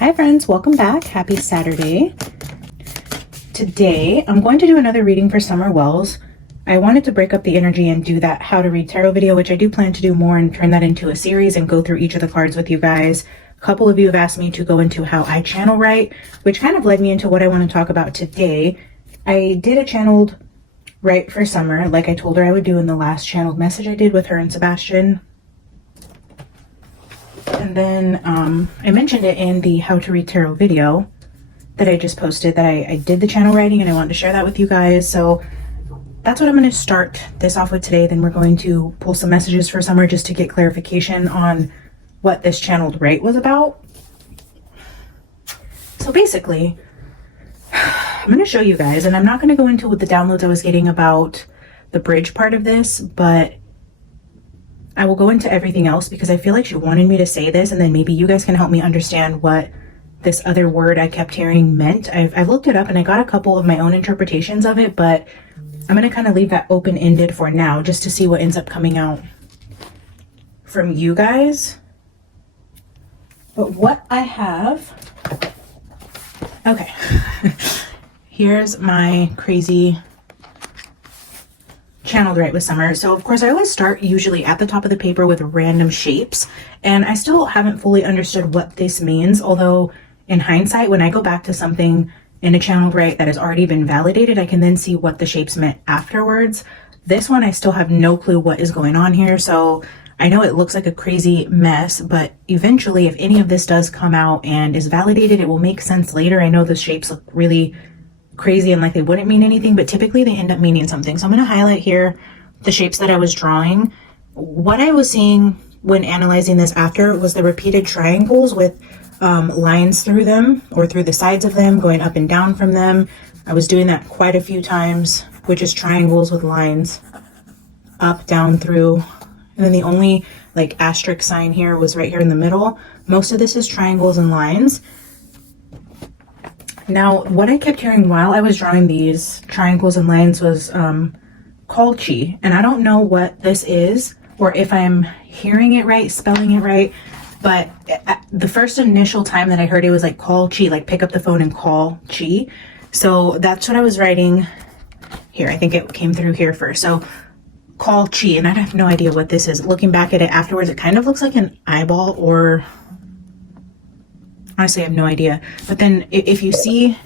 Hi friends, welcome back. Happy Saturday. Today, I'm going to do another reading for Summer Wells. I wanted to break up the energy and do that how to read tarot video, which I do plan to do more and turn that into a series and go through each of the cards with you guys. A couple of you have asked me to go into how I channel write, which kind of led me into what I want to talk about today. I did a channeled write for Summer, like I told her I would do in the last channeled message I did with her and Sebastian. And then I mentioned it in the how to read tarot video that I just posted, that I did the channel writing and I wanted to share that with you guys. So that's what I'm going to start this off with today. Then we're going to pull some messages for Summer just to get clarification on what this channeled write was about. So basically, I'm going to show you guys, and I'm not going to go into what the downloads I was getting about the bridge part of this, but I will go into everything else because I feel like she wanted me to say this, and then maybe you guys can help me understand what this other word I kept hearing meant. I've looked it up and I got a couple of my own interpretations of it, but I'm going to kind of leave that open-ended for now just to see what ends up coming out from you guys. But what I have, okay, here's my crazy channeled write with Summer. So of course I always start usually at the top of the paper with random shapes, and I still haven't fully understood what this means, although in hindsight, when I go back to something in a channeled write that has already been validated, I can then see what the shapes meant afterwards. This one, I still have no clue what is going on here. So I know it looks like a crazy mess, but eventually if any of this does come out and is validated, it will make sense later. I know the shapes look really crazy and like they wouldn't mean anything, but typically they end up meaning something. So I'm going to highlight here the shapes that I was drawing. What I was seeing when analyzing this after was the repeated triangles with lines through them, or through the sides of them, going up and down from them. I was doing that quite a few times, which is triangles with lines up, down, through. And then the only like asterisk sign here was right here in the middle. Most of this is triangles and lines. Now, what I kept hearing while I was drawing these triangles and lines was Kalchi, and I don't know what this is or if I'm hearing it right, spelling it right, but the first initial time that I heard it was like Kalchi, like pick up the phone and call Chi. So that's what I was writing here. I think it came through here first. So call Chi, and I have no idea what this is. Looking back at it afterwards, it kind of looks like an eyeball, or honestly, I have no idea. But then if you see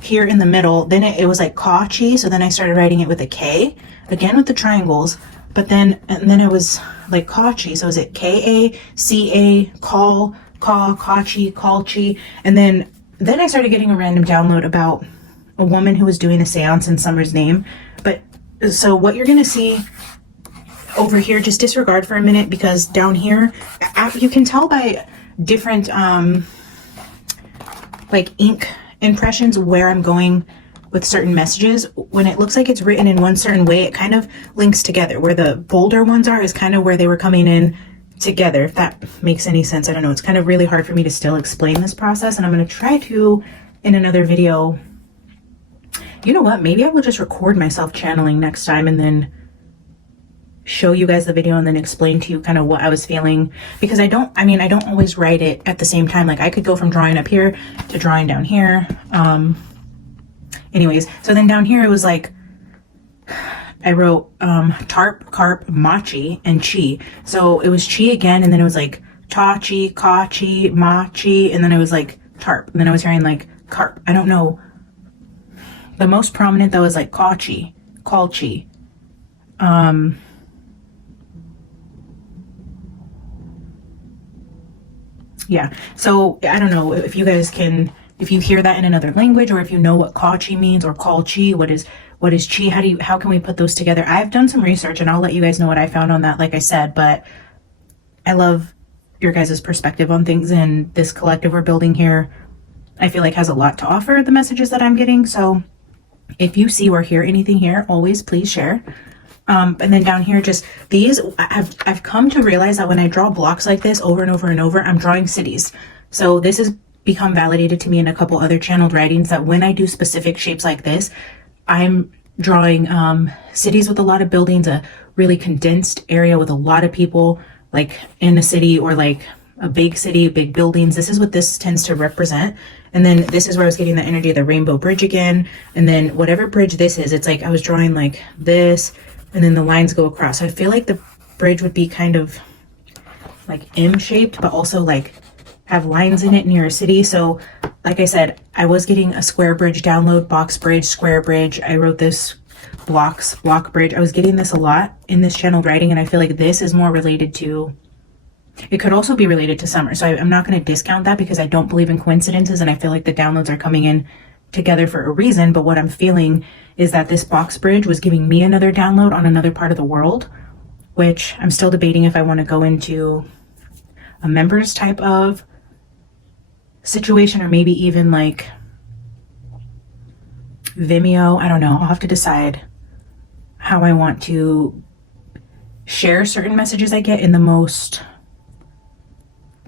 here in the middle, then it was like Kachi. So then I started writing it with a K, again with the triangles. But then, and then it was like Kachi. So is it K-A-C-A, call, Kachi, Kalchi. And then I started getting a random download about a woman who was doing a seance in Summer's name. But so what you're going to see over here, just disregard for a minute, because down here, you can tell by different like ink impressions where I'm going with certain messages. When it looks like it's written in one certain way, it kind of links together. Where the bolder ones are is kind of where they were coming in together, if that makes any sense. I don't know, it's kind of really hard for me to still explain this process, and I'm going to try to in another video. You know what, maybe I will just record myself channeling next time and then show you guys the video and then explain to you kind of what I was feeling, because I don't always write it at the same time. Like I could go from drawing up here to drawing down here. Anyways, so then down here it was like I wrote tarp, carp, machi, and chi. So it was chi again, and then it was like ta chi, ka chi, ma chi, and then it was like tarp, and then I was hearing like carp. I don't know. The most prominent though is like ka chi, call chi. Yeah, so I don't know if you guys can, if you hear that in another language, or if you know what Kachi means, or call Chi, what is Chi, how can we put those together? I've done some research and I'll let you guys know what I found on that, like I said, but I love your guys' perspective on things, and this collective we're building here, I feel like has a lot to offer, the messages that I'm getting. So if you see or hear anything here, always please share. And then down here, just these, I've come to realize that when I draw blocks like this over and over and over, I'm drawing cities. So this has become validated to me in a couple other channeled writings, that when I do specific shapes like this, I'm drawing cities with a lot of buildings, a really condensed area with a lot of people, like in a city, or like a big city, big buildings. This is what this tends to represent. And then this is where I was getting the energy of the rainbow bridge again. And then whatever bridge this is, it's like I was drawing like this, and then the lines go across. So I feel like the bridge would be kind of like M-shaped, but also like have lines in it near a city. So like I said, I was getting a square bridge download, box bridge, square bridge. I wrote this block bridge. I was getting this a lot in this channeled writing, and I feel like this is more related to, it could also be related to summer. So I'm not going to discount that because I don't believe in coincidences, and I feel like the downloads are coming in together for a reason. But what I'm feeling is that this box bridge was giving me another download on another part of the world, which I'm still debating if I want to go into a members type of situation, or maybe even like Vimeo. I don't know. I'll have to decide how I want to share certain messages I get in the most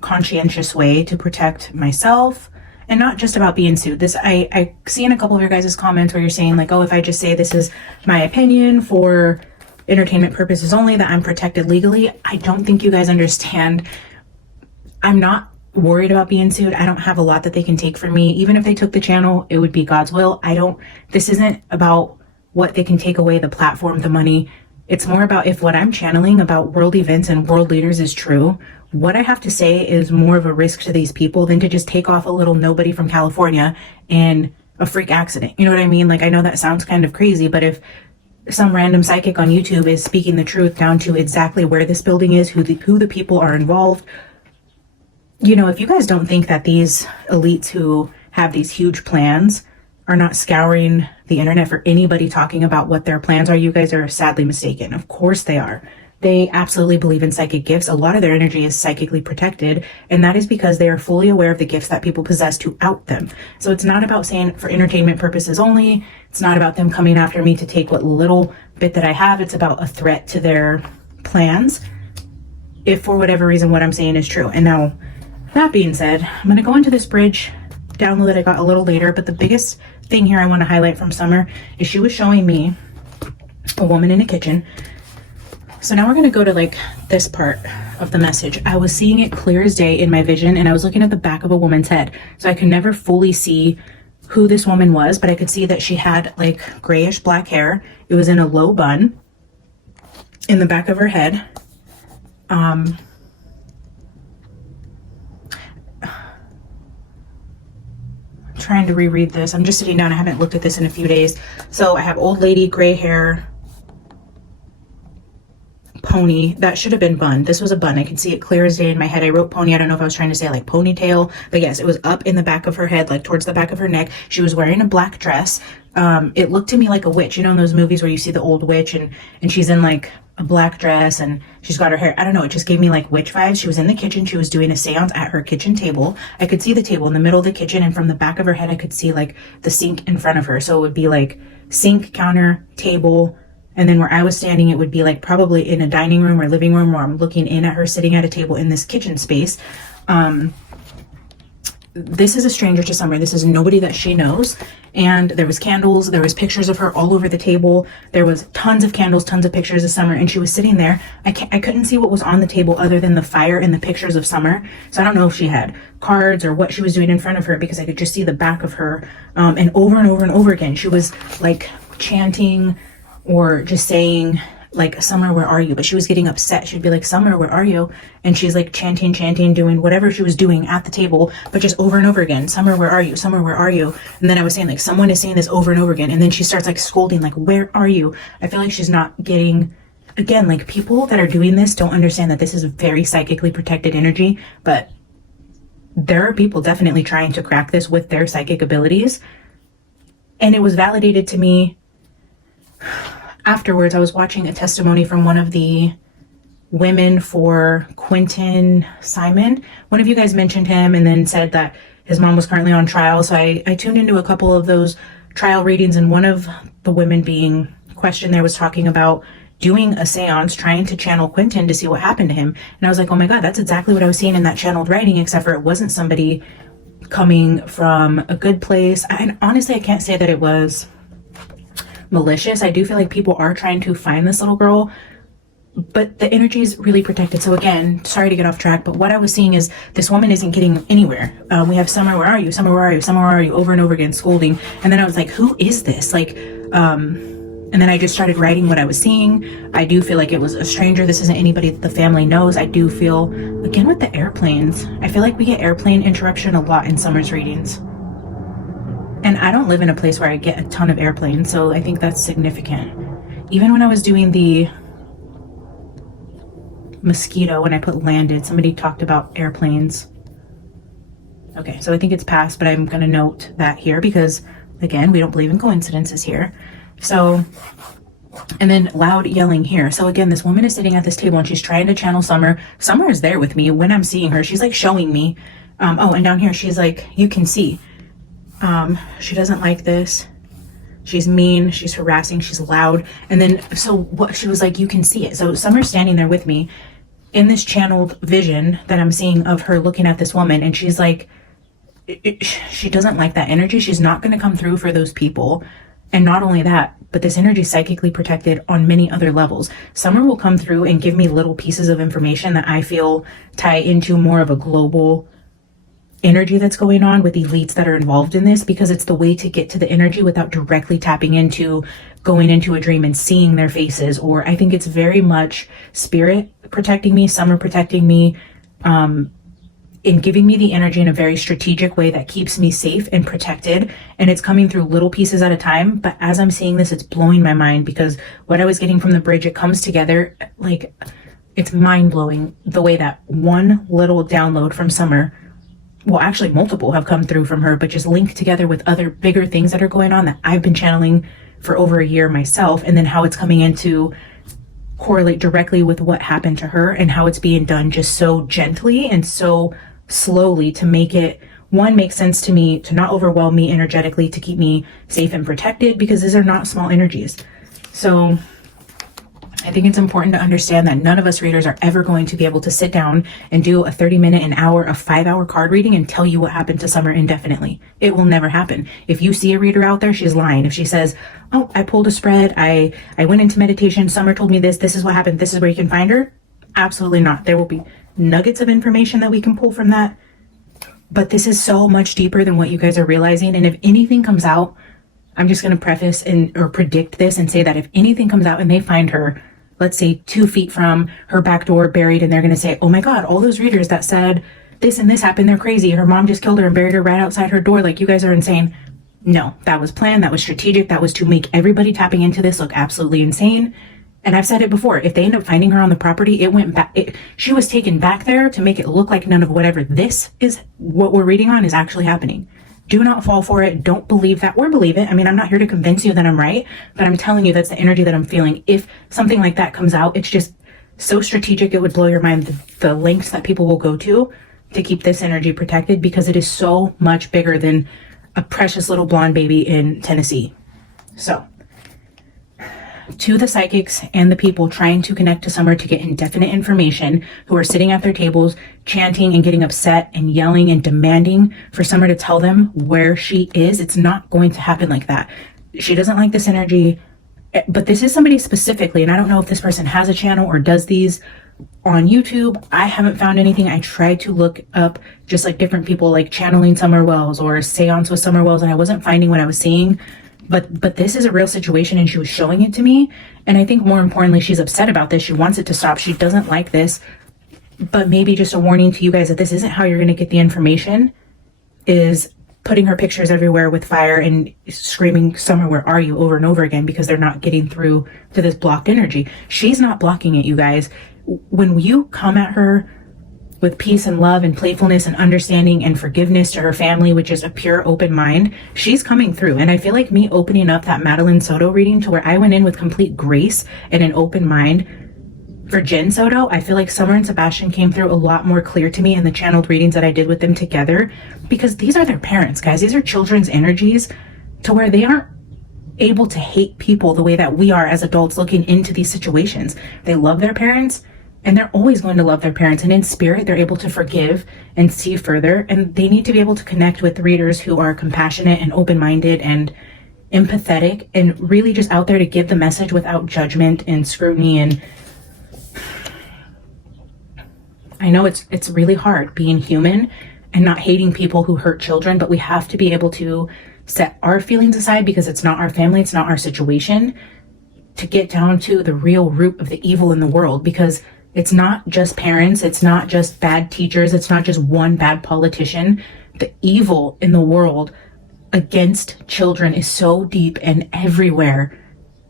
conscientious way to protect myself, and not just about being sued. This I see in a couple of your guys' comments where you're saying like, oh, if I just say this is my opinion for entertainment purposes only, that I'm protected legally. I don't think you guys understand. I'm not worried about being sued. I don't have a lot that they can take from me. Even if they took the channel, it would be God's will. This isn't about what they can take away, the platform, the money. It's more about if what I'm channeling about world events and world leaders is true, what I have to say is more of a risk to these people than to just take off a little nobody from California in a freak accident. You know what I mean? Like, I know that sounds kind of crazy, but if some random psychic on YouTube is speaking the truth down to exactly where this building is, who the people are involved, you know, if you guys don't think that these elites who have these huge plans are not scouring the internet for anybody talking about what their plans are, you guys are sadly mistaken. Of course they are. They absolutely believe in psychic gifts. A lot of their energy is psychically protected, and that is because they are fully aware of the gifts that people possess to out them. So it's not about saying for entertainment purposes only. It's not about them coming after me to take what little bit that I have. It's about a threat to their plans, if for whatever reason what I'm saying is true. And now, that being said, I'm going to go into this bridge download that I got a little later, but the biggest thing here I want to highlight from Summer is she was showing me a woman in a kitchen. So now we're going to go to like this part of the message. I was seeing it clear as day in my vision, and I was looking at the back of a woman's head. So I could never fully see who this woman was, but I could see that she had like grayish black hair. It was in a low bun in the back of her head. Trying to reread this. I'm just sitting down. I haven't looked at this in a few days. So I have old lady, gray hair, pony. That should have been bun. This was a bun. I could see it clear as day in my head. I wrote pony. I don't know if I was trying to say like ponytail, but yes, it was up in the back of her head, like towards the back of her neck. She was wearing a black dress. It looked to me like a witch. You know, in those movies where you see the old witch and she's in like a black dress and she's got her hair. I don't know. It just gave me like witch vibes. She was in the kitchen. She was doing a seance at her kitchen table. I could see the table in the middle of the kitchen, and from the back of her head, I could see like the sink in front of her. So it would be like sink, counter, table. And then where I was standing, it would be like probably in a dining room or living room where I'm looking in at her sitting at a table in this kitchen space. This is a stranger to Summer. This is nobody that she knows. And there was candles. There was pictures of her all over the table. There was tons of candles, tons of pictures of Summer. And she was sitting there. I couldn't see what was on the table other than the fire and the pictures of Summer. So I don't know if she had cards or what she was doing in front of her, because I could just see the back of her. And over and over and over again, she was like chanting or just saying like, Summer, where are you? But she was getting upset. She'd be like, Summer, where are you? And she's like chanting, doing whatever she was doing at the table, but just over and over again. Summer, where are you? Summer, where are you? And then I was saying like, someone is saying this over and over again. And then she starts like scolding, like, where are you? I feel like she's not getting, again, like people that are doing this don't understand that this is a very psychically protected energy, but there are people definitely trying to crack this with their psychic abilities. And it was validated to me afterwards. I was watching a testimony from one of the women for Quentin Simon. One of you guys mentioned him and then said that his mom was currently on trial. So I tuned into a couple of those trial readings, and one of the women being questioned there was talking about doing a seance, trying to channel Quentin to see what happened to him. And I was like, oh my God, that's exactly what I was seeing in that channeled writing, except for it wasn't somebody coming from a good place. And honestly, I can't say that it was malicious. I do feel like people are trying to find this little girl, but the energy is really protected. So again, sorry to get off track, but what I was seeing is this woman isn't getting anywhere. We have Summer, where are you? Summer, where are you? Summer, where are you? Over and over again, scolding. And then I was like, who is this? Like, and then I just started writing what I was seeing. I do feel like it was a stranger. This isn't anybody that the family knows. I do feel, again, with the airplanes, I feel like we get airplane interruption a lot in Summer's readings. And I don't live in a place where I get a ton of airplanes, so I think that's significant. Even when I was doing the mosquito, when I put landed, somebody talked about airplanes. Okay, so I think it's passed, but I'm going to note that here because, again, we don't believe in coincidences here. So, and then loud yelling here. So again, this woman is sitting at this table and she's trying to channel Summer. Summer is there with me when I'm seeing her. She's like showing me. Oh, and down here, she's like, you can see. She doesn't like this. She's mean, she's harassing, she's loud. And then, so what she was like, you can see it. So Summer's standing there with me in this channeled vision that I'm seeing of her looking at this woman. And she's like, she doesn't like that energy. She's not going to come through for those people. And not only that, but this energy is psychically protected on many other levels. Summer will come through and give me little pieces of information that I feel tie into more of a global energy that's going on with elites that are involved in this, because it's the way to get to the energy without directly tapping into going into a dream and seeing their faces. Or I think it's very much spirit protecting me, Summer protecting me, in giving me the energy in a very strategic way that keeps me safe and protected. And it's coming through little pieces at a time. But as I'm seeing this, it's blowing my mind, because what I was getting from the bridge, it comes together like it's mind blowing the way that one little download from Summer, well, actually multiple have come through from her, but just linked together with other bigger things that are going on that I've been channeling for over a year myself. And then how it's coming into correlate directly with what happened to her and how it's being done just so gently and so slowly to make it, one, make sense to me, to not overwhelm me energetically, to keep me safe and protected, because these are not small energies. So I think it's important to understand that none of us readers are ever going to be able to sit down and do a 30-minute, an hour, a 5-hour card reading and tell you what happened to Summer indefinitely. It will never happen. If you see a reader out there, she's lying. If she says, oh, I pulled a spread, I went into meditation, Summer told me this is what happened, this is where you can find her. Absolutely not. There will be nuggets of information that we can pull from that. But this is so much deeper than what you guys are realizing. And if anything comes out, I'm just going to preface or predict this and say that if anything comes out and they find her, let's say 2 feet from her back door buried, and they're going to say, oh my God, all those readers that said this and this happened, they're crazy. Her mom just killed her and buried her right outside her door. Like, you guys are insane. No, that was planned. That was strategic. That was to make everybody tapping into this look absolutely insane. And I've said it before, if they end up finding her on the property, it went back. She was taken back there to make it look like none of whatever this is, what we're reading on, is actually happening. Do not fall for it. Don't believe that, or believe it. I mean, I'm not here to convince you that I'm right, but I'm telling you that's the energy that I'm feeling. If something like that comes out, it's just so strategic, it would blow your mind, the lengths that people will go to keep this energy protected, because it is so much bigger than a precious little blonde baby in Tennessee. So, to the psychics and the people trying to connect to Summer to get indefinite information, who are sitting at their tables chanting and getting upset and yelling and demanding for Summer to tell them where she is, it's not going to happen like that. She doesn't like this energy, but this is somebody specifically, and I don't know if this person has a channel or does these on YouTube. I haven't found anything. I tried to look up just like different people like channeling Summer Wells or Seance with Summer Wells, and I wasn't finding what I was seeing. But this is a real situation, and she was showing it to me. And I think more importantly, she's upset about this. She wants it to stop. She doesn't like this. But maybe just a warning to you guys that this isn't how you're going to get the information, is putting her pictures everywhere with fire and screaming, Summer, where are you, over and over again, because they're not getting through to this blocked energy. She's not blocking it, you guys. When you come at her with peace and love and playfulness and understanding and forgiveness to her family, which is a pure open mind, she's coming through. And I feel like me opening up that Madeline Soto reading to where I went in with complete grace and an open mind for Jen Soto, I feel like Summer and Sebastian came through a lot more clear to me in the channeled readings that I did with them together, because these are their parents, guys. These are children's energies, to where they aren't able to hate people the way that we are as adults looking into these situations. They love their parents, and they're always going to love their parents. And in spirit, they're able to forgive and see further. And they need to be able to connect with readers who are compassionate and open-minded and empathetic, and really just out there to give the message without judgment and scrutiny and I know it's really hard being human and not hating people who hurt children, but we have to be able to set our feelings aside because it's not our family, it's not our situation, to get down to the real root of the evil in the world, because it's not just parents, it's not just bad teachers, it's not just one bad politician. The evil in the world against children is so deep and everywhere,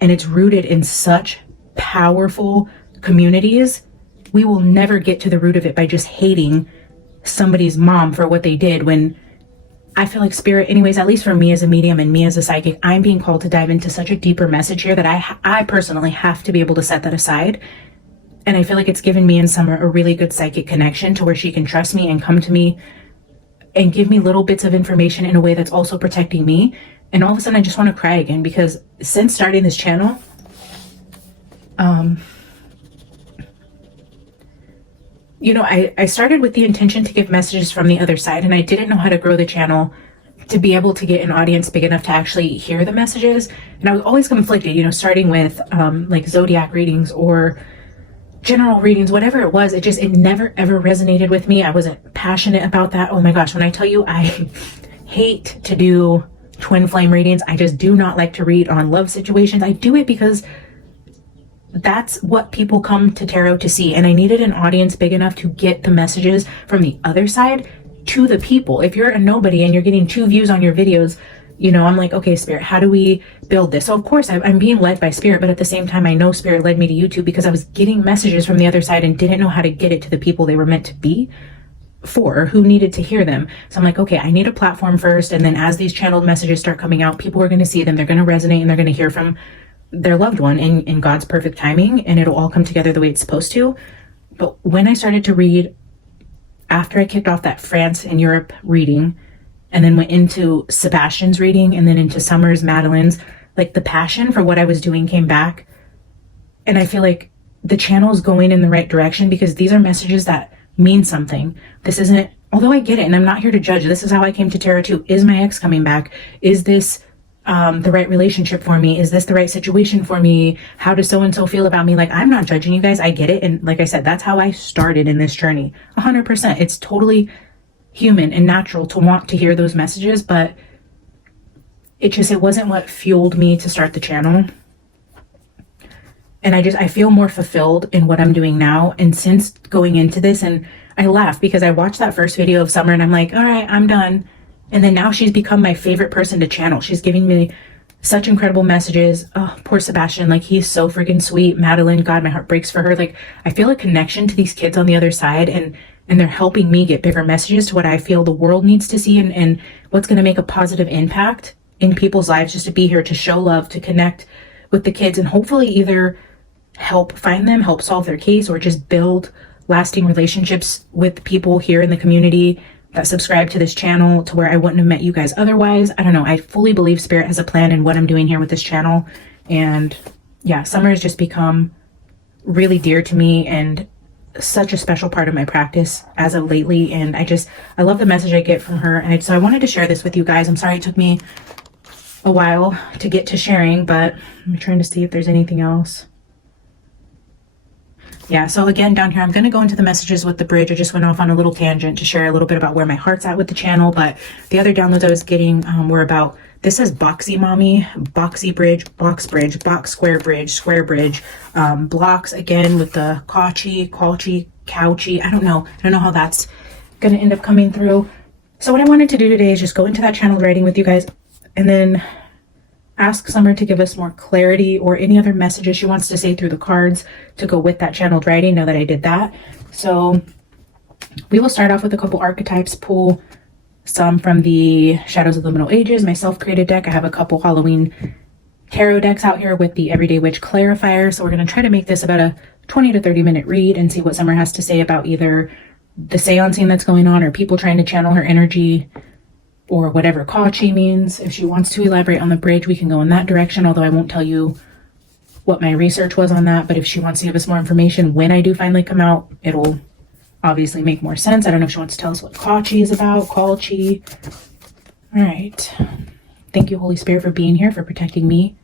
and it's rooted in such powerful communities. We will never get to the root of it by just hating somebody's mom for what they did, when I feel like spirit, anyways, at least for me as a medium and me as a psychic, I'm being called to dive into such a deeper message here that I personally have to be able to set that aside. And I feel like it's given me and Summer a really good psychic connection to where she can trust me and come to me and give me little bits of information in a way that's also protecting me. And all of a sudden I just want to cry again, because since starting this channel, you know, I started with the intention to give messages from the other side, and I didn't know how to grow the channel to be able to get an audience big enough to actually hear the messages. And I was always conflicted, you know, starting with like zodiac readings or general readings, whatever it was, it never ever resonated with me. I wasn't passionate about that. Oh my gosh, when I tell you I hate to do twin flame readings, I just do not like to read on love situations. I do it because that's what people come to tarot to see, and I needed an audience big enough to get the messages from the other side to the people. If you're a nobody and you're getting 2 views on your videos, you know, I'm like, okay, Spirit, how do we build this? So of course I'm being led by Spirit, but at the same time, I know Spirit led me to YouTube because I was getting messages from the other side and didn't know how to get it to the people they were meant to be for, or who needed to hear them. So I'm like, okay, I need a platform first, and then as these channeled messages start coming out, people are going to see them, they're going to resonate, and they're going to hear from their loved one in God's perfect timing, and it'll all come together the way it's supposed to. But when I started to read, after I kicked off that France and Europe reading, and then went into Sebastian's reading, and then into Summer's, Madeline's, like the passion for what I was doing came back. And I feel like the channel's going in the right direction because these are messages that mean something. This isn't, although I get it, and I'm not here to judge, this is how I came to tarot too. Is my ex coming back? Is this the right relationship for me? Is this the right situation for me? How does so-and-so feel about me? Like, I'm not judging you guys. I get it. And like I said, that's how I started in this journey. 100%. It's totally human and natural to want to hear those messages, but it wasn't what fueled me to start the channel. And I feel more fulfilled in what I'm doing now. And since going into this, and I laugh because I watched that first video of Summer and I'm like, all right, I'm done. And then now she's become my favorite person to channel. She's giving me such incredible messages. Oh, poor Sebastian. Like, he's so freaking sweet. Madeline, God, my heart breaks for her. Like, I feel a connection to these kids on the other side, and they're helping me get bigger messages to what I feel the world needs to see, and what's going to make a positive impact in people's lives, just to be here to show love, to connect with the kids, and hopefully either help find them, help solve their case, or just build lasting relationships with people here in the community that subscribe to this channel, to where I wouldn't have met you guys otherwise. I don't know. I fully believe Spirit has a plan in what I'm doing here with this channel. And yeah, Summer has just become really dear to me and such a special part of my practice as of lately. And I love the message I get from her. And so I wanted to share this with you guys. I'm sorry it took me a while to get to sharing, but I'm trying to see if there's anything else. Yeah, so again, down here, I'm going to go into the messages with the bridge. I just went off on a little tangent to share a little bit about where my heart's at with the channel, but the other downloads I was getting were about, this says boxy mommy, boxy bridge, box square bridge, blocks, again, with the couchy, couchy. I don't know how that's going to end up coming through. So what I wanted to do today is just go into that channeled writing with you guys, and then ask Summer to give us more clarity or any other messages she wants to say through the cards to go with that channeled writing, now that I did that. So we will start off with a couple archetypes, pull some from the Shadows of the Middle Ages, my self-created deck. I have a couple Halloween tarot decks out here with the Everyday Witch Clarifier. So we're going to try to make this about a 20 to 30 minute read and see what Summer has to say about either the seancing that's going on, or people trying to channel her energy, or whatever Kachi means. If she wants to elaborate on the bridge, we can go in that direction, although I won't tell you what my research was on that. But if she wants to give us more information when I do finally come out, it'll obviously make more sense. I don't know if she wants to tell us what Kachi is about. Kachi. All right. Thank you, Holy Spirit, for being here, for protecting me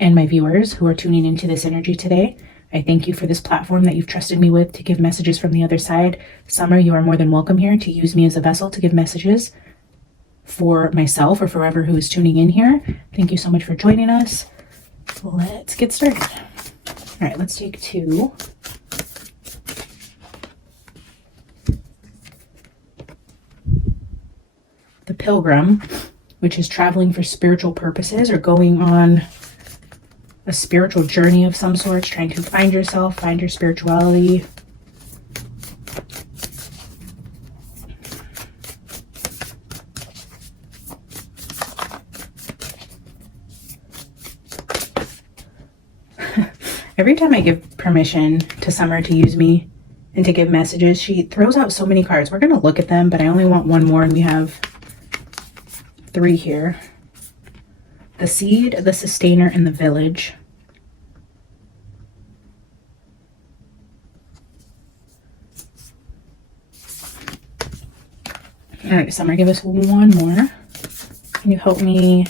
and my viewers who are tuning into this energy today. I thank you for this platform that you've trusted me with to give messages from the other side. Summer, you are more than welcome here to use me as a vessel to give messages for myself or for whoever who is tuning in here. Thank you so much for joining us. Let's get started. All right, let's take 2. The Pilgrim, which is traveling for spiritual purposes or going on a spiritual journey of some sort, trying to find yourself, find your spirituality. Every time I give permission to Summer to use me and to give messages, she throws out so many cards. We're going to look at them, but I only want one more, and we have 3 here. The Seed, the Sustainer, and the Village. All right, Summer, give us one more. Can you help me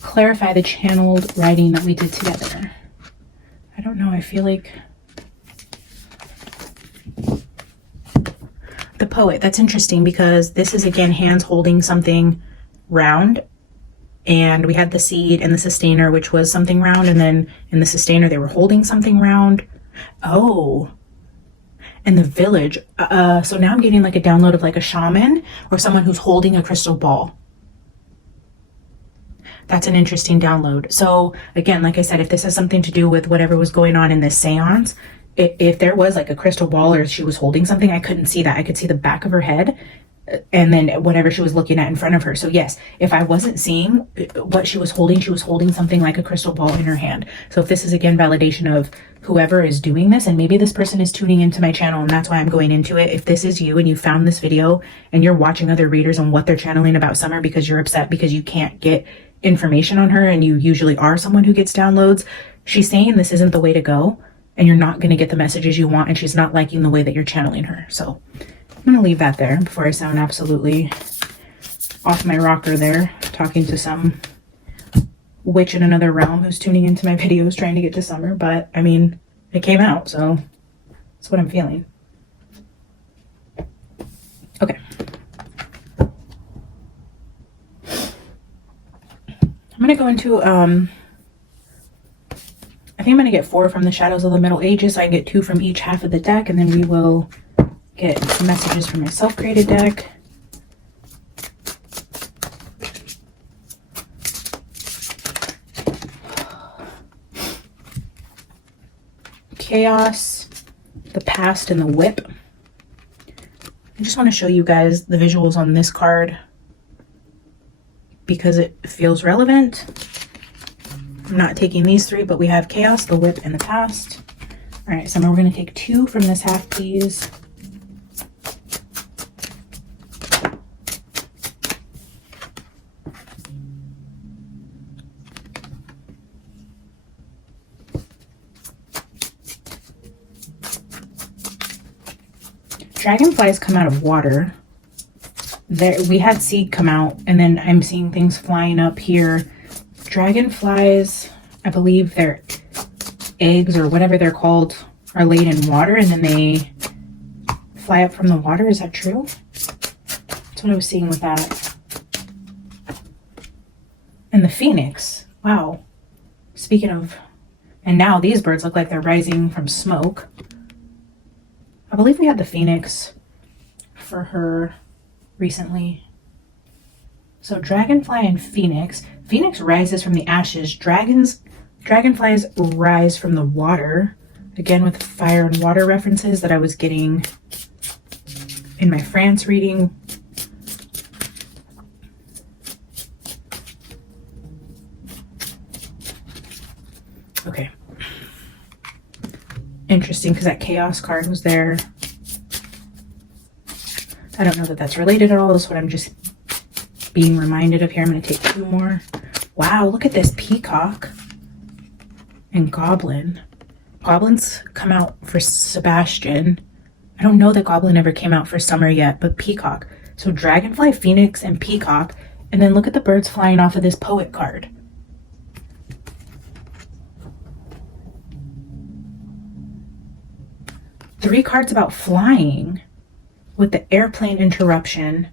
clarify the channeled writing that we did together? I don't know, I feel like... The Poet, that's interesting because this is again hands holding something round, and we had the Seed and the Sustainer, which was something round, and then in the Sustainer they were holding something round. Oh, and the Village. So now I'm getting like a download of like a shaman or someone who's holding a crystal ball. That's an interesting download. So again, like I said, if this has something to do with whatever was going on in this seance, if there was like a crystal ball or she was holding something, I couldn't see that. I could see the back of her head and then whatever she was looking at in front of her. So yes, if I wasn't seeing what she was holding something like a crystal ball in her hand. So if this is again validation of whoever is doing this, and maybe this person is tuning into my channel and that's why I'm going into it. If this is you and you found this video and you're watching other readers on what they're channeling about Summer because you're upset because you can't get information on her, and you usually are someone who gets downloads, she's saying this isn't the way to go and you're not going to get the messages you want, and she's not liking the way that you're channeling her. So I'm going to leave that there before I sound absolutely off my rocker there, talking to some witch in another realm who's tuning into my videos trying to get to Summer. But I mean, it came out, so that's what I'm feeling. Okay. I'm going to go into, I think I'm going to get 4 from the Shadows of the Middle Ages. So I get 2 from each half of the deck, and then we will get messages from my self-created deck. Chaos, the Past, and the Whip. I just want to show you guys the visuals on this card because it feels relevant. I'm not taking these 3, but we have Chaos, the Whip, and the Past. All right, so now we're going to take 2 from this half piece. Dragonflies come out of water. There, we had seed come out, and then I'm seeing things flying up here. Dragonflies, I believe their eggs or whatever they're called are laid in water, and then they fly up from the water. Is that true? That's what I was seeing with that. And the Phoenix. Wow. Speaking of, and now these birds look like they're rising from smoke. I believe we had the Phoenix for her recently. So Dragonfly and Phoenix. Phoenix rises from the ashes. Dragonflies rise from the water. Again with fire and water references that I was getting in my France reading. Okay. Interesting, because that Chaos card was there. I don't know that that's related at all. That's what I'm just being reminded of here. I'm going to take 2 more. Wow, look at this. Peacock and Goblin. Goblins come out for Sebastian. I don't know that Goblin ever came out for Summer yet, but Peacock. So Dragonfly, Phoenix, and Peacock. And then look at the birds flying off of this Poet card. 3 cards about flying with the airplane interruption.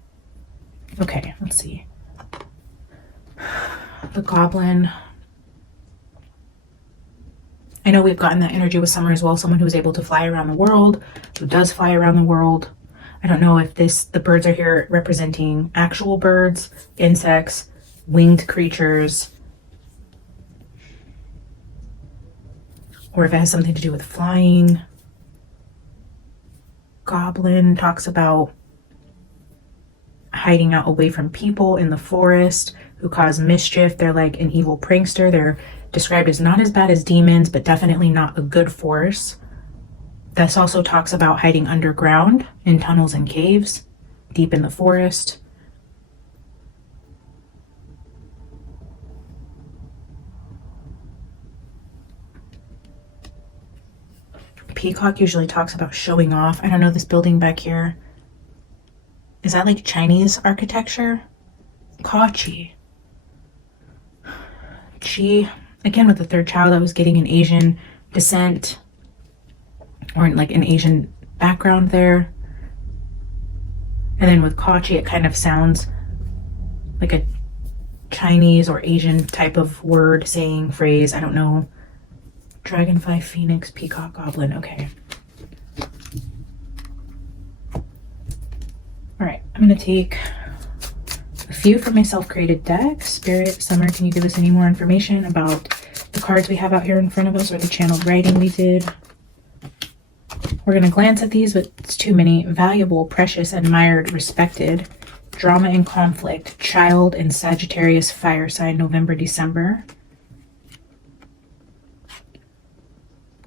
Okay, let's see. The goblin. I know we've gotten that energy with summer as well. Someone who's able to fly around the world, who does fly around the world. I don't know if the birds are here representing actual birds, insects, winged creatures, or if it has something to do with flying. Goblin talks about hiding out away from people in the forest who cause mischief. They're like an evil prankster. They're described as not as bad as demons, but definitely not a good force. This also talks about hiding underground in tunnels and caves, deep in the forest. Peacock usually talks about showing off. I don't know, this building back here. Is that like Chinese architecture? Kachi. Chi. Again, with the 3rd child, I was getting an Asian descent or like an Asian background there. And then with Kachi, it kind of sounds like a Chinese or Asian type of word, saying, phrase. I don't know. Dragonfly, Phoenix, Peacock, Goblin. Okay. All right. I'm going to take a few from my self-created deck. Spirit, Summer, can you give us any more information about the cards we have out here in front of us or the channeled writing we did? We're going to glance at these, but it's too many. Valuable, precious, admired, respected. Drama and conflict. Child and Sagittarius fire sign, November, December.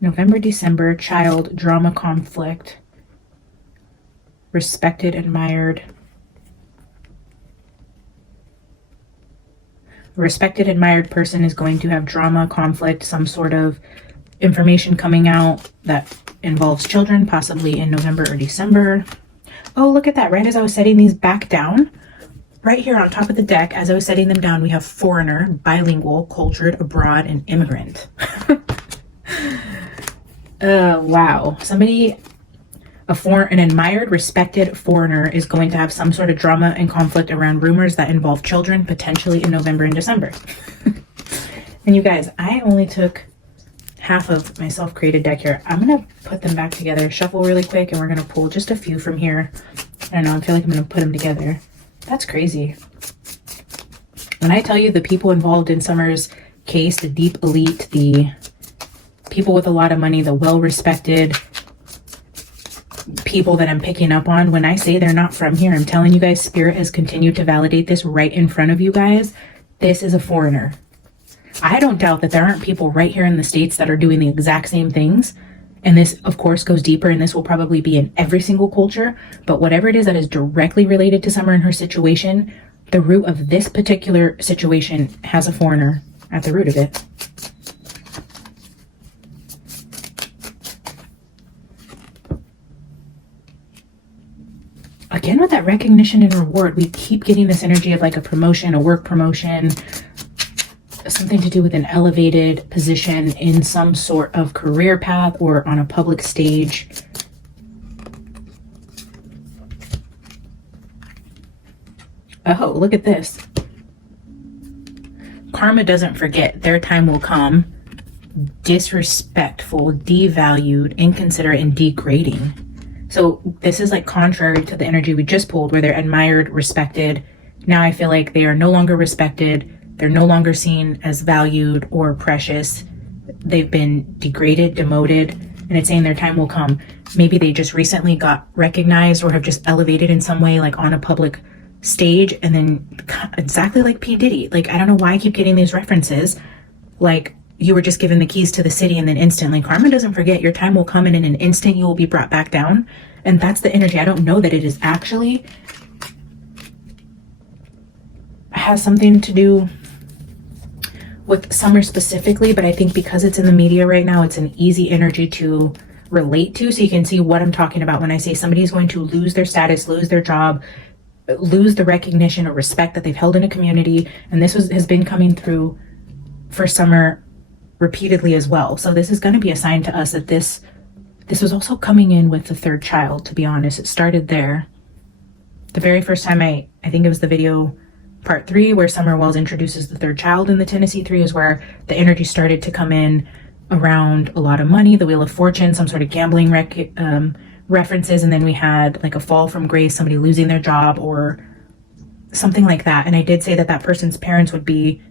November, December, child, drama, conflict. Respected, admired. A respected, admired person is going to have drama, conflict, some sort of information coming out that involves children, possibly in November or December. Oh, look at that. Right as I was setting these back down, right here on top of the deck, as I was setting them down, we have foreigner, bilingual, cultured, abroad, and immigrant. Wow. Somebody, an admired, respected foreigner is going to have some sort of drama and conflict around rumors that involve children, potentially in November and December. And you guys, I only took half of my self-created deck here. I'm going to put them back together, shuffle really quick, and we're going to pull just a few from here. I don't know, I feel like I'm going to put them together. That's crazy. When I tell you the people involved in Summer's case, the deep elite, the people with a lot of money, the well-respected people that I'm picking up on, when I say they're not from here, I'm telling you guys, Spirit has continued to validate this right in front of you guys. This is a foreigner. I don't doubt that there aren't people right here in the States that are doing the exact same things. And this, of course, goes deeper, and this will probably be in every single culture. But whatever it is that is directly related to Summer and her situation, the root of this particular situation has a foreigner at the root of it. Again, with that recognition and reward, we keep getting this energy of like a promotion, a work promotion, something to do with an elevated position in some sort of career path or on a public stage. Oh, look at this. Karma doesn't forget. Their time will come. Disrespectful, devalued, inconsiderate, and degrading. So this is like contrary to the energy we just pulled, where they're admired, respected. Now I feel like they are no longer respected. They're no longer seen as valued or precious. They've been degraded, demoted, and it's saying their time will come. Maybe they just recently got recognized or have just elevated in some way, like on a public stage, and then exactly like P. Diddy. Like, I don't know why I keep getting these references. Like, you were just given the keys to the city and then instantly, karma doesn't forget. Your time will come, and in an instant you will be brought back down. And that's the energy. I don't know that it is actually has something to do with Summer specifically, but I think because it's in the media right now, it's an easy energy to relate to. So you can see what I'm talking about when I say somebody's going to lose their status, lose their job, lose the recognition or respect that they've held in a community. And this has been coming through for Summer repeatedly as well. So this is going to be a sign to us that this This was also coming in with the third child, to be honest. It started there. The very first time I think it was the video part 3 where Summer Wells introduces the third child in the Tennessee 3 is where the energy started to come in around a lot of money, the Wheel of Fortune, some sort of gambling references, and then we had like a fall from grace, somebody losing their job or something like that. And I did say that that person's parents would be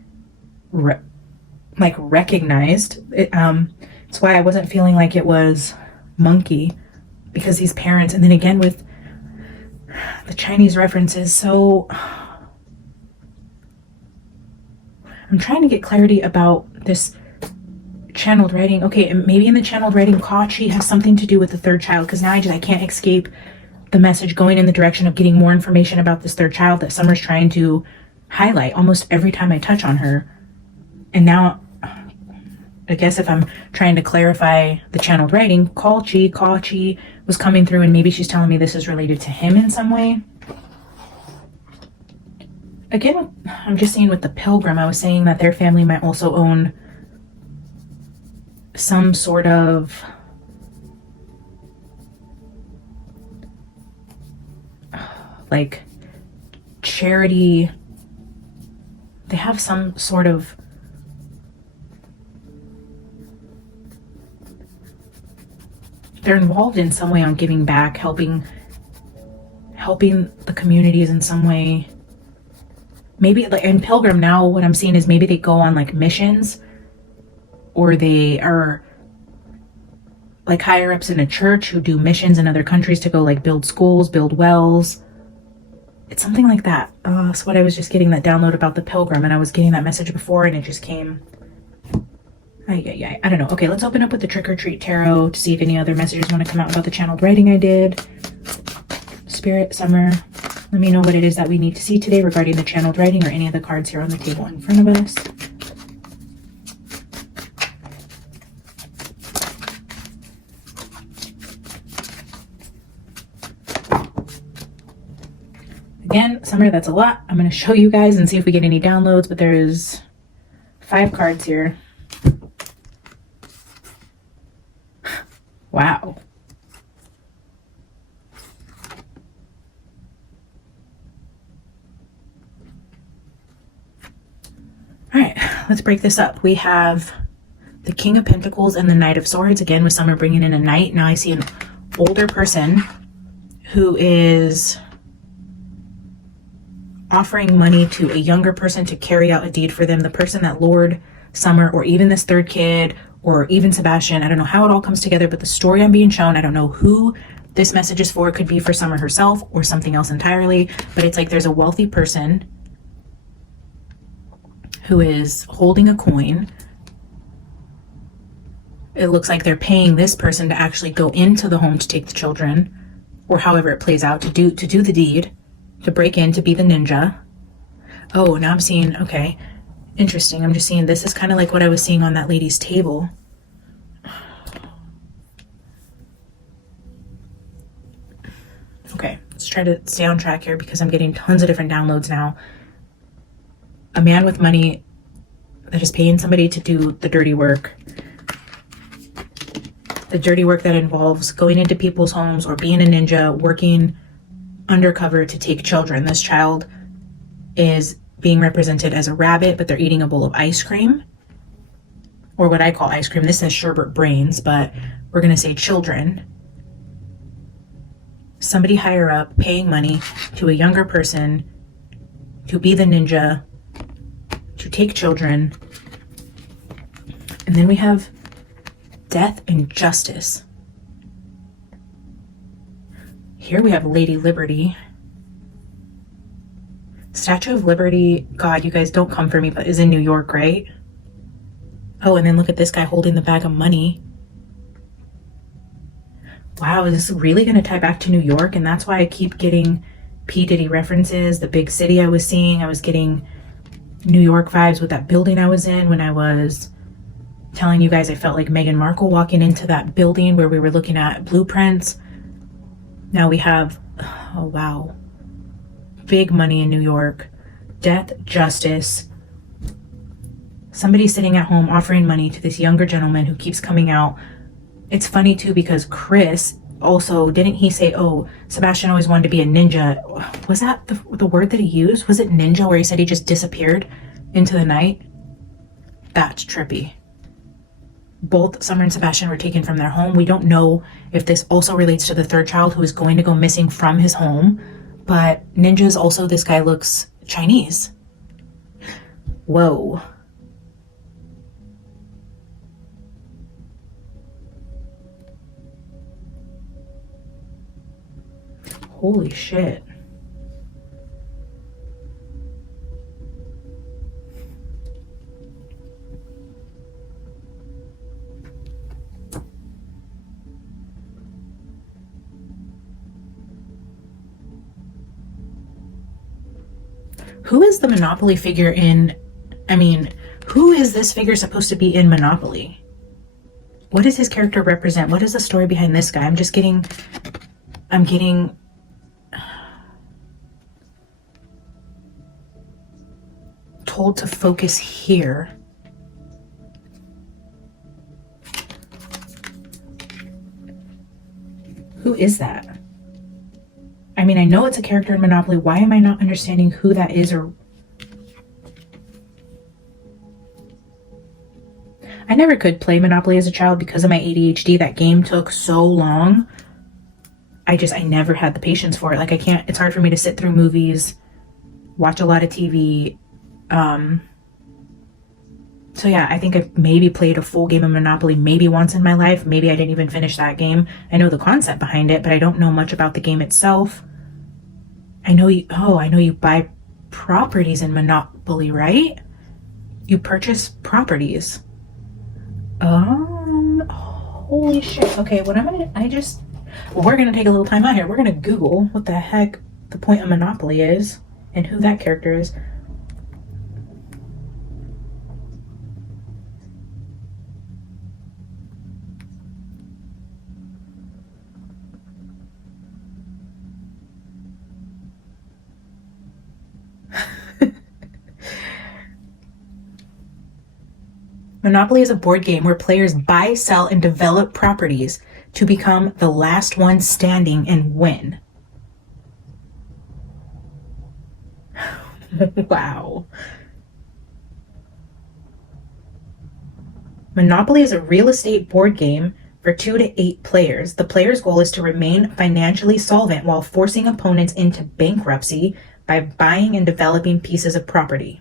recognized. It's why I wasn't feeling like it was monkey, because these parents, and then again with the Chinese references. So I'm trying to get clarity about this channeled writing. Okay, and maybe in the channeled writing, Kachi has something to do with the third child, because now I can't escape the message going in the direction of getting more information about this third child that Summer's trying to highlight almost every time I touch on her. And now, I guess if I'm trying to clarify the channeled writing, Kachi was coming through, and maybe she's telling me this is related to him in some way. Again, I'm just seeing with the Pilgrim, I was saying that their family might also own some sort of like charity. They have some sort of they're involved in some way on giving back, helping the communities in some way. Maybe like in Pilgrim now what I'm seeing is maybe they go on like missions, or they are like higher ups in a church who do missions in other countries to go like build schools, build wells. It's something like that. That's what I was just getting that download about the Pilgrim, and I was getting that message before and it just came. I don't know. Okay, let's open up with the Trick or Treat Tarot to see if any other messages want to come out about the channeled writing I did. Spirit, Summer, let me know what it is that we need to see today regarding the channeled writing or any of the cards here on the table in front of us. Again, Summer, that's a lot. I'm going to show you guys and see if we get any downloads, but there's 5 cards here. Wow. All right, let's break this up. We have the King of Pentacles and the Knight of Swords. Again, with Summer bringing in a knight. Now I see an older person who is offering money to a younger person to carry out a deed for them. The person that lured Summer, or even this third kid, or even Sebastian. I don't know how it all comes together, but the story I'm being shown, I don't know who this message is for. It could be for Summer herself or something else entirely, but it's like there's a wealthy person who is holding a coin. It looks like they're paying this person to actually go into the home to take the children, or however it plays out, to do the deed, to break in, to be the ninja. Oh, now I'm seeing, okay, interesting. I'm just seeing this is kind of like what I was seeing on that lady's table. Okay, let's try to stay on track here because I'm getting tons of different downloads now. A man with money that is paying somebody to do the dirty work. The dirty work that involves going into people's homes or being a ninja, working undercover to take children. This child is being represented as a rabbit, but they're eating a bowl of ice cream, or what I call ice cream. This says sherbet brains, but we're going to say children. Somebody higher up paying money to a younger person to be the ninja, to take children. And then we have death and justice. Here we have Lady Liberty. Statue of Liberty, God, you guys don't come for me, but is in New York, right? Oh, and then look at this guy holding the bag of money. Wow, is this really going to tie back to New York? And that's why I keep getting P. Diddy references, the big city I was seeing. I was getting New York vibes with that building I was in when I was telling you guys I felt like Meghan Markle walking into that building where we were looking at blueprints. Now we have, oh wow, big money in New York, death, justice, somebody sitting at home offering money to this younger gentleman who keeps coming out it's funny too because Chris also, didn't he say, oh, Sebastian always wanted to be a ninja? Was that the word that he used? Was it ninja, where he said he just disappeared into the night? That's trippy. Both Summer and Sebastian were taken from their home. We don't know if this also relates to the third child who is going to go missing from his home. But ninjas also, this guy looks Chinese. Whoa. Holy shit. Who is the Monopoly figure in, who is this figure supposed to be in Monopoly? What does his character represent? What is the story behind this guy? I'm getting told to focus here. Who is that? I know it's a character in Monopoly. Why am I not understanding who that is? Or I never could play Monopoly as a child because of my ADHD. That game took so long. I never had the patience for it. Like, I can't, it's hard for me to sit through movies, watch a lot of TV. So yeah, I think I've maybe played a full game of Monopoly maybe once in my life. Maybe I didn't even finish that game. I know the concept behind it, but I don't know much about the game itself. I know you buy properties in Monopoly, right? You purchase properties. Holy shit. Okay, we're gonna take a little time out here. We're gonna Google what the heck the point of Monopoly is and who that character is. Monopoly is a board game where players buy, sell, and develop properties to become the last one standing and win. Wow. Monopoly is a real estate board game for 2 to 8 players. The player's goal is to remain financially solvent while forcing opponents into bankruptcy by buying and developing pieces of property.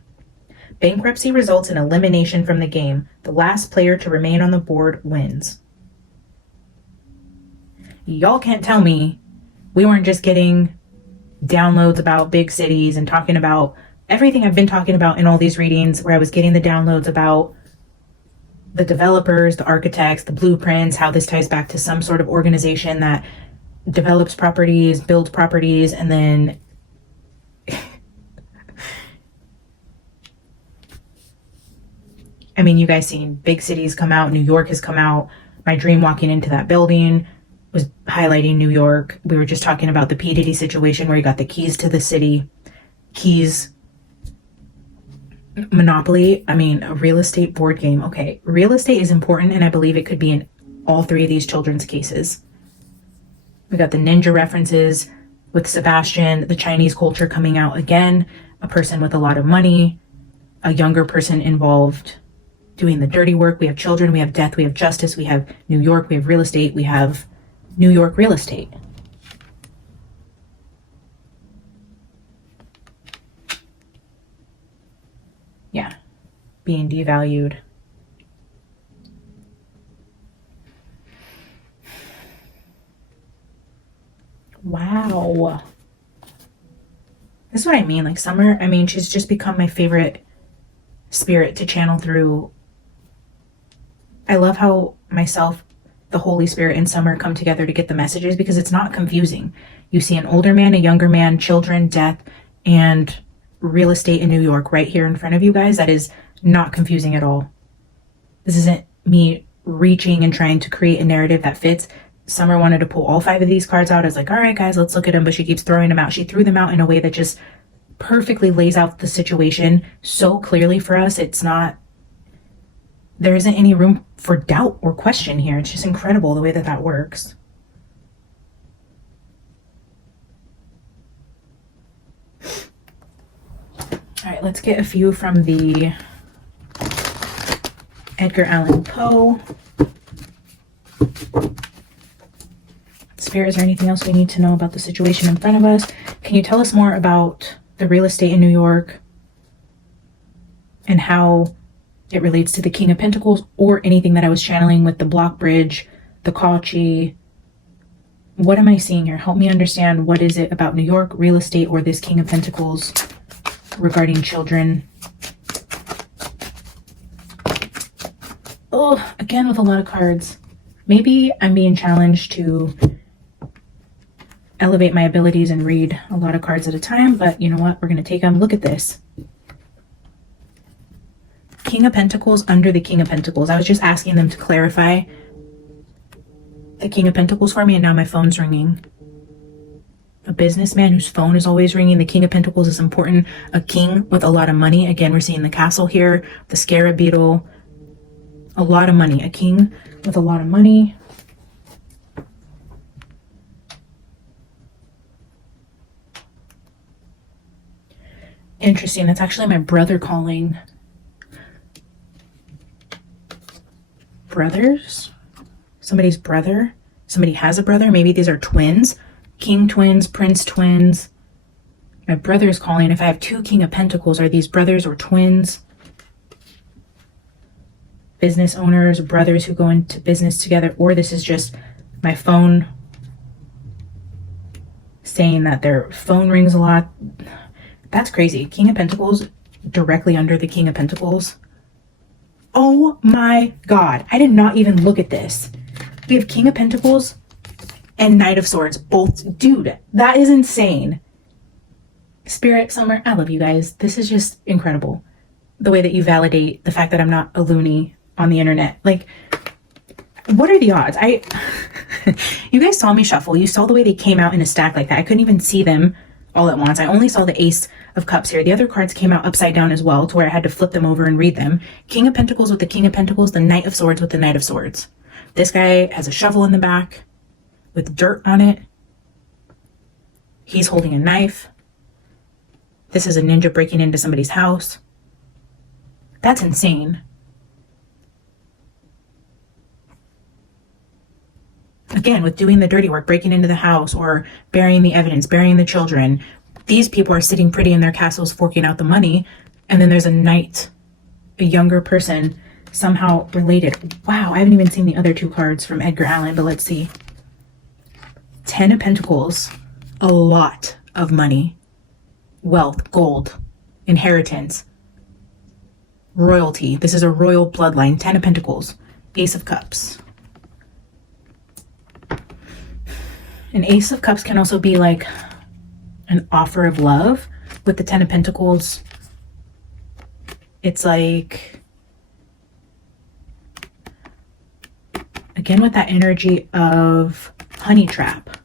Bankruptcy results in elimination from the game. The last player to remain on the board wins. Y'all can't tell me we weren't just getting downloads about big cities and talking about everything I've been talking about in all these readings, where I was getting the downloads about the developers, the architects, the blueprints, how this ties back to some sort of organization that develops properties, builds properties, and then you guys seen big cities come out. New York has come out. My dream walking into that building was highlighting New York. We were just talking about the P. Diddy situation where he got the keys to the city. Keys. Monopoly. A real estate board game. Okay, real estate is important, and I believe it could be in all 3 of these children's cases. We got the ninja references with Sebastian, the Chinese culture coming out again, a person with a lot of money, a younger person involved doing the dirty work. We have children, we have death, we have justice, we have New York, we have real estate, we have New York real estate. Yeah, being devalued. Wow. This is what I mean. Like, Summer, she's just become my favorite spirit to channel through. I love how myself, the Holy Spirit, and Summer come together to get the messages, because it's not confusing. You see an older man, a younger man, children, death, and real estate in New York right here in front of you guys. That is not confusing at all. This isn't me reaching and trying to create a narrative that fits. Summer wanted to pull all 5 of these cards out. I was like, all right, guys, let's look at them. But she keeps throwing them out. She threw them out in a way that just perfectly lays out the situation so clearly for us. It's not there isn't any room for doubt or question here. It's just incredible the way that that works. All right, let's get a few from the Edgar Allan Poe. Spirit, is there anything else we need to know about the situation in front of us? Can you tell us more about the real estate in New York and how it relates to the King of Pentacles, or anything that I was channeling with the block bridge, the Kachi? What am I seeing here? Help me understand. What is it about New York, real estate, or this King of Pentacles regarding children? Oh, again with a lot of cards. Maybe I'm being challenged to elevate my abilities and read a lot of cards at a time, but you know what? We're going to take them. Look at this. King of Pentacles under the King of Pentacles. I was just asking them to clarify the King of Pentacles for me, and now my phone's ringing. A businessman whose phone is always ringing. The King of Pentacles is important. A king with a lot of money. Again, we're seeing the castle here, the scarab beetle. A lot of money. A king with a lot of money. Interesting. That's actually my brother calling. Brothers? Somebody's brother? Somebody has a brother? Maybe these are twins. King twins, prince twins. My brother's calling. If I have two King of Pentacles, are these brothers or twins? Business owners, brothers who go into business together, or this is just my phone saying that their phone rings a lot. That's crazy. King of Pentacles directly under the King of Pentacles. Oh my God. I did not even look at this. We have King of Pentacles and Knight of Swords. Both. Dude, that is insane. Spirit, Summer, I love you guys. This is just incredible. The way that you validate the fact that I'm not a loony on the internet. Like, what are the odds? You guys saw me shuffle. You saw the way they came out in a stack like that. I couldn't even see them all at once. I only saw the Ace of Cups here. The other cards came out upside down as well, to where I had to flip them over and read them. King of Pentacles with the King of Pentacles, the Knight of Swords with the Knight of Swords. This guy has a shovel in the back with dirt on it. He's holding a knife. This is a ninja breaking into somebody's house. That's insane. Again, with doing the dirty work, breaking into the house or burying the evidence, burying the children. These people are sitting pretty in their castles, forking out the money. And then there's a knight, a younger person, somehow related. Wow, I haven't even seen the other two cards from Edgar Allan, but let's see. 10 of Pentacles, a lot of money, wealth, gold, inheritance, royalty. This is a royal bloodline. 10 of Pentacles, Ace of Cups. An Ace of Cups can also be like an offer of love. With the 10 of Pentacles, it's like, again, with that energy of honey trap.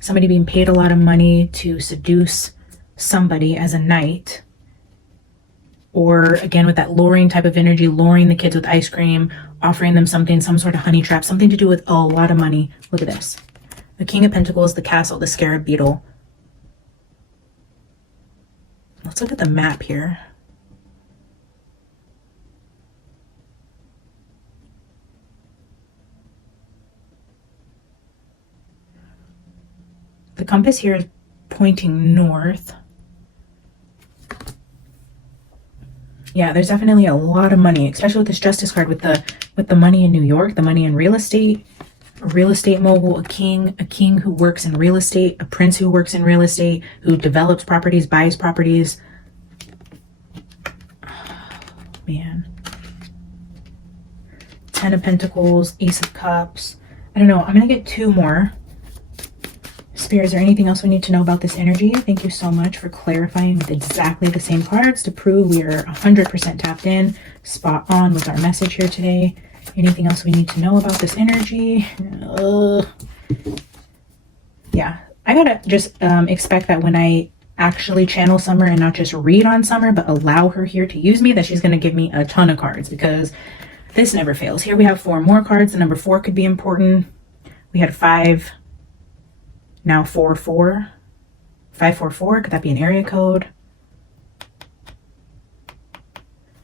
Somebody being paid a lot of money to seduce somebody as a knight. Or again, with that luring type of energy, luring the kids with ice cream, offering them something, some sort of honey trap, something to do with a lot of money. Look at this. The King of Pentacles, the castle, the scarab beetle. Let's look at the map here. The compass here is pointing north. Yeah, there's definitely a lot of money, especially with this Justice card, with the money in New York, the money in real estate. A real estate mogul, a king who works in real estate, a prince who works in real estate, who develops properties, buys properties. Oh, man. 10 of Pentacles, Ace of Cups. I don't know. I'm going to get two more. Spirit, is there anything else we need to know about this energy? Thank you so much for clarifying with exactly the same cards to prove we are 100% tapped in, spot on with our message here today. Anything else we need to know about this energy? Yeah, I gotta just expect that when I actually channel Summer and not just read on Summer, but allow her here to use me, that she's going to give me a ton of cards, because this never fails. Here we have 4 more cards. The number 4 could be important. We had 5, now 4, 4. 544, could that be an area code?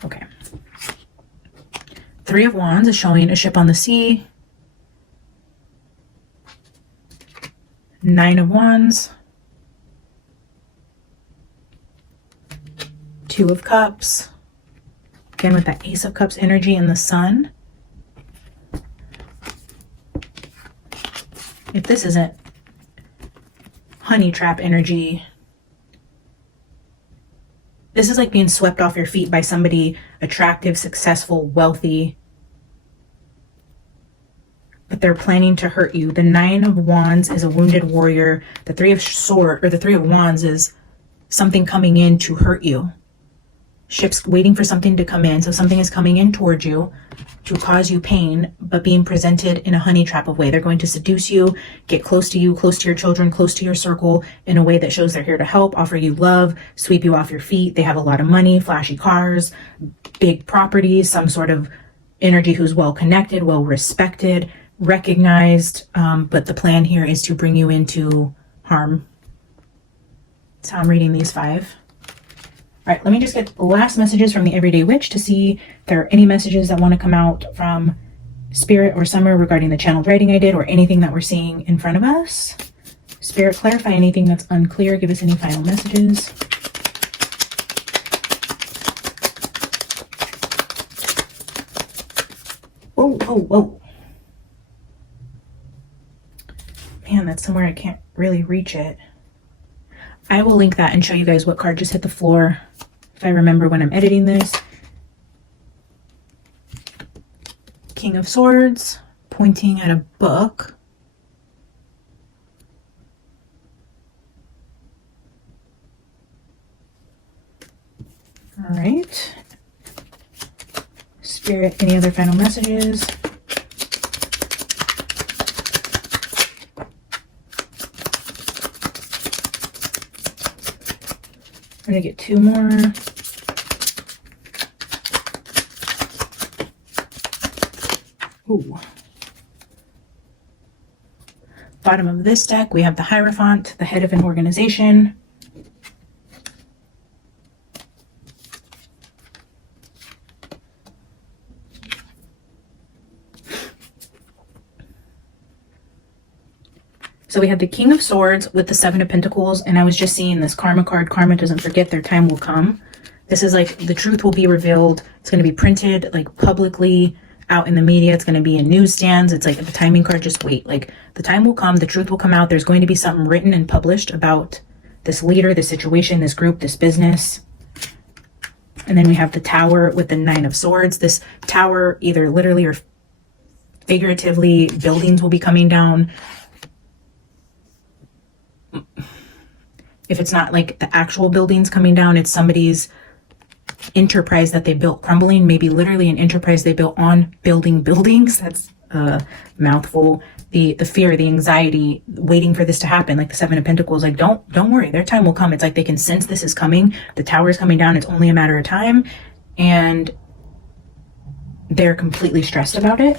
Okay. 3 of Wands is showing a ship on the sea. 9 of Wands. 2 of Cups. Again with that Ace of Cups energy and the Sun. If this isn't honey trap energy, this is like being swept off your feet by somebody attractive, successful, wealthy, but they're planning to hurt you. The 9 of Wands is a wounded warrior. The 3 of Wands is something coming in to hurt you. Ships waiting for something to come in. So something is coming in towards you to cause you pain, but being presented in a honey trap of way. They're going to seduce you, get close to you, close to your children, close to your circle in a way that shows they're here to help, offer you love, sweep you off your feet. They have a lot of money, flashy cars, big properties, some sort of energy who's well connected, well respected, recognized. But the plan here is to bring you into harm. That's how I'm reading these 5. All right, let me just get the last messages from the Everyday Witch to see if there are any messages that want to come out from Spirit or Summer regarding the channeled writing I did or anything that we're seeing in front of us. Spirit, clarify anything that's unclear. Give us any final messages. Whoa, whoa, whoa. Man, that's somewhere I can't really reach it. I will link that and show you guys what card just hit the floor if I remember when I'm editing this. King of Swords, pointing at a book. All right. Spirit, any other final messages? We're going to get 2 more. Ooh. Bottom of this deck, we have the Hierophant, the head of an organization. So we have the King of Swords with the 7 of Pentacles, and I was just seeing this Karma card. Karma doesn't forget, their time will come. This is like the truth will be revealed. It's going to be printed like publicly out in the media. It's going to be in newsstands. It's like the timing card, just wait. Like the time will come, the truth will come out. There's going to be something written and published about this leader, this situation, this group, this business. And then we have the Tower with the 9 of Swords. This tower, either literally or figuratively, buildings will be coming down. If it's not like the actual buildings coming down, it's somebody's enterprise that they built crumbling, maybe literally an enterprise they built on building buildings. That's a mouthful. The fear, the anxiety, waiting for this to happen, like the 7 of Pentacles, like don't worry, their time will come. It's like they can sense this is coming. The tower is coming down. It's only a matter of time, and they're completely stressed about it.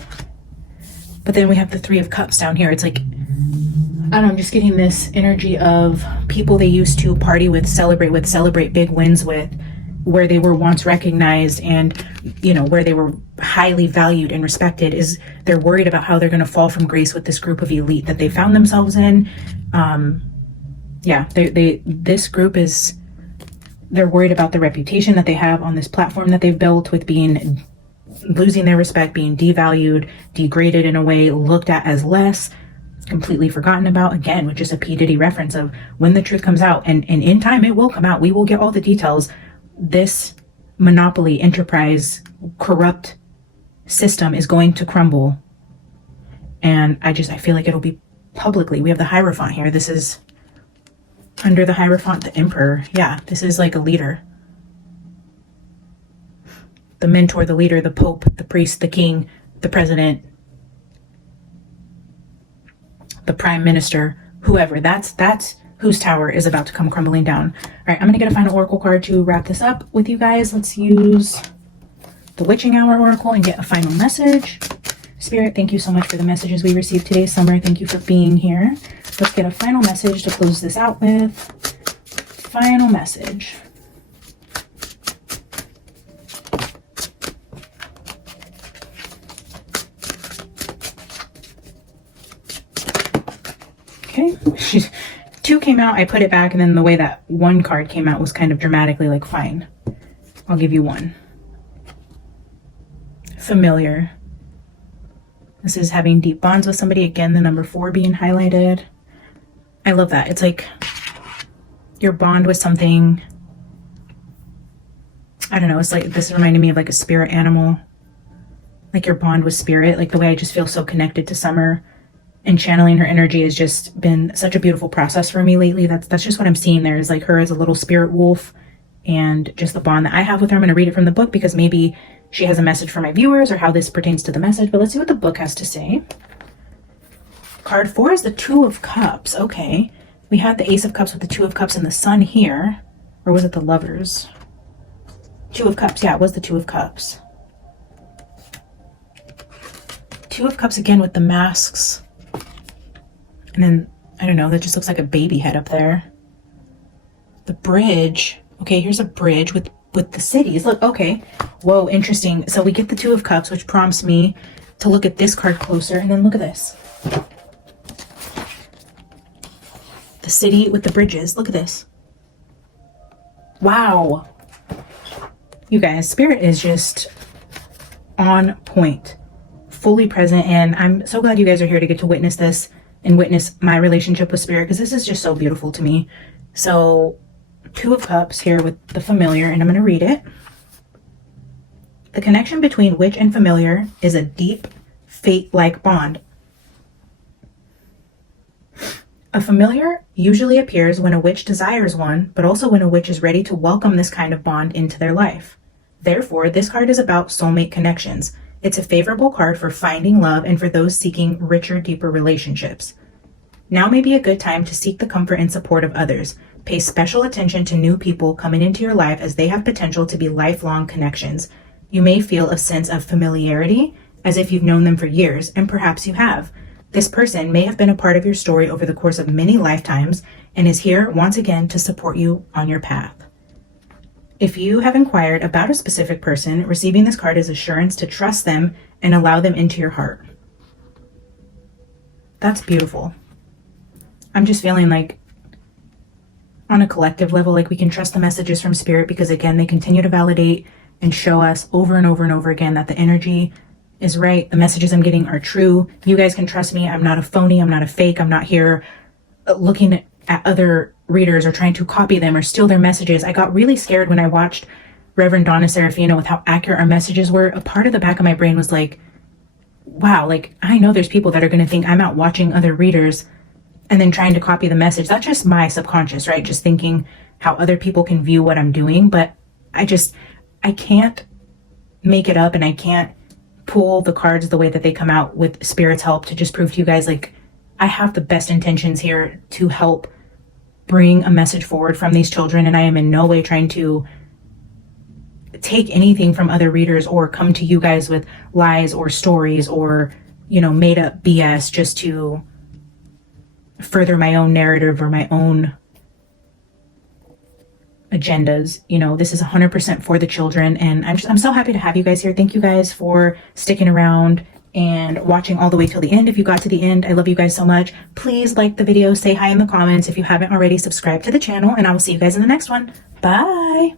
But then we have the 3 of Cups down here. It's like, I don't know, I'm just getting this energy of people they used to party with, celebrate big wins with, where they were once recognized and, you know, where they were highly valued and respected. Is they're worried about how they're going to fall from grace with this group of elite that they found themselves in. Yeah, this group is, they're worried about the reputation that they have on this platform that they've built, with losing their respect, being devalued, degraded in a way, looked at as less, completely forgotten about, again, with just a P. Diddy reference of when the truth comes out, and in time it will come out. We will get all the details. This monopoly, enterprise, corrupt system is going to crumble. And I feel like it'll be publicly. We have the Hierophant here. This is under the Hierophant, the Emperor. Yeah, this is like a leader. The mentor, the leader, the Pope, the priest, the king, the president, the prime minister, whoever. That's whose tower is about to come crumbling down. All right, I'm going to get a final oracle card to wrap this up with you guys. Let's use the Witching Hour Oracle and get a final message. Spirit, thank you so much for the messages we received today. Summer, thank you for being here. Let's get a final message to close this out with. Final message. Okay, 2 came out, I put it back, and then the way that 1 card came out was kind of dramatically like, fine, I'll give you 1. Familiar. This is having deep bonds with somebody. Again, the number 4 being highlighted. I love that. It's like your bond with something. I don't know. It's like, this reminded me of like a spirit animal. Like your bond with spirit. Like the way I just feel so connected to Summer. And channeling her energy has just been such a beautiful process for me lately. That's just what I'm seeing there, is like her as a little spirit wolf, and just the bond that I have with her. I'm going to read it from the book because maybe she has a message for my viewers or how this pertains to the message. But let's see what the book has to say. Card 4 is the 2 of Cups. Okay. We had the Ace of Cups with the 2 of Cups and the Sun here. Or was it the Lovers? 2 of Cups. Yeah, it was the 2 of Cups. 2 of Cups again with the masks. And then, I don't know, that just looks like a baby head up there. The bridge. Okay, here's a bridge with the cities. Look, okay. Whoa, interesting. So we get the 2 of Cups, which prompts me to look at this card closer. And then look at this. The city with the bridges. Look at this. Wow. You guys, Spirit is just on point. Fully present. And I'm so glad you guys are here to get to witness this. And witness my relationship with Spirit, because this is just so beautiful to me. So 2 of Cups here with the Familiar, and I'm going to read it. The connection between witch and familiar is a deep, fate-like bond. A familiar usually appears when a witch desires one, but also when a witch is ready to welcome this kind of bond into their life. Therefore, this card is about soulmate connections. It's a favorable card for finding love and for those seeking richer, deeper relationships. Now may be a good time to seek the comfort and support of others. Pay special attention to new people coming into your life as they have potential to be lifelong connections. You may feel a sense of familiarity, as if you've known them for years, and perhaps you have. This person may have been a part of your story over the course of many lifetimes and is here once again to support you on your path. If you have inquired about a specific person, receiving this card is assurance to trust them and allow them into your heart. That's beautiful. I'm just feeling like on a collective level, like we can trust the messages from Spirit because again, they continue to validate and show us over and over and over again that the energy is right. The messages I'm getting are true. You guys can trust me. I'm not a phony. I'm not a fake. I'm not here looking at other readers or trying to copy them or steal their messages. I got really scared when I watched Reverend Donna Serafino with how accurate our messages were. A part of the back of my brain was like, wow, like I know there's people that are going to think I'm out watching other readers and then trying to copy the message. That's just my subconscious, right? Just thinking how other people can view what I'm doing. But I can't make it up, and I can't pull the cards the way that they come out with Spirit's help to just prove to you guys, like, I have the best intentions here to help bring a message forward from these children, and I am in no way trying to take anything from other readers or come to you guys with lies or stories or, you know, made up BS just to further my own narrative or my own agendas. You know, this is 100% for the children, and I'm so happy to have you guys here. Thank you guys for sticking around and watching all the way till the end. If you got to the end, I love you guys so much. Please like the video, say hi in the comments. If you haven't already, subscribe to the channel, and I will see you guys in the next one. Bye.